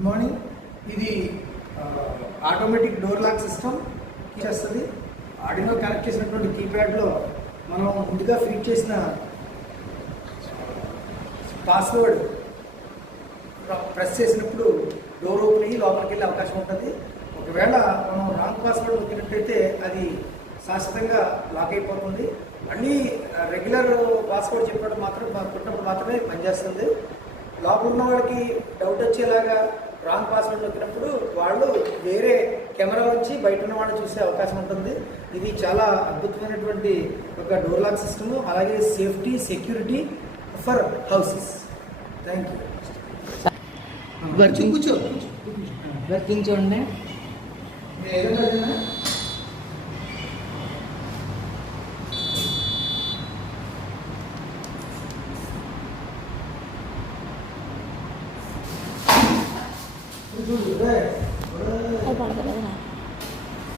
Good morning. ఇది automatic door lock system చేస్తుంది. Arduino connect చేసినటువంటి కీప్యాడ్లో మనం ముందుగా ఫీడ్ చేసిన పాస్వర్డ్ ప్రెస్ చేసినప్పుడు డోర్ ఓపెన్ అయ్యి లోపలికి వెళ్ళే అవకాశం ఉంటుంది. ఒకవేళ మనం రాంగ్ పాస్వర్డ్ నొక్కినట్టయితే అది శాశ్వతంగా లాక్ అయిపోతుంది. మళ్ళీ రెగ్యులర్ పాస్వర్డ్ చెప్పినప్పుడు మాత్రమే పనిచేస్తుంది. లోపల ఉన్న వాడికి డౌట్ వచ్చేలాగా రాంగ్ పాస్వర్డ్ నొక్కినప్పుడు వాళ్ళు వేరే కెమెరా నుంచి బయట ఉన్న వాళ్ళు చూసే అవకాశం ఉంటుంది. ఇది చాలా అద్భుతమైనటువంటి ఒక డోర్ లాక్ సిస్టము, అలాగే safety security for houses. Thank you. Working చూడండి. Right.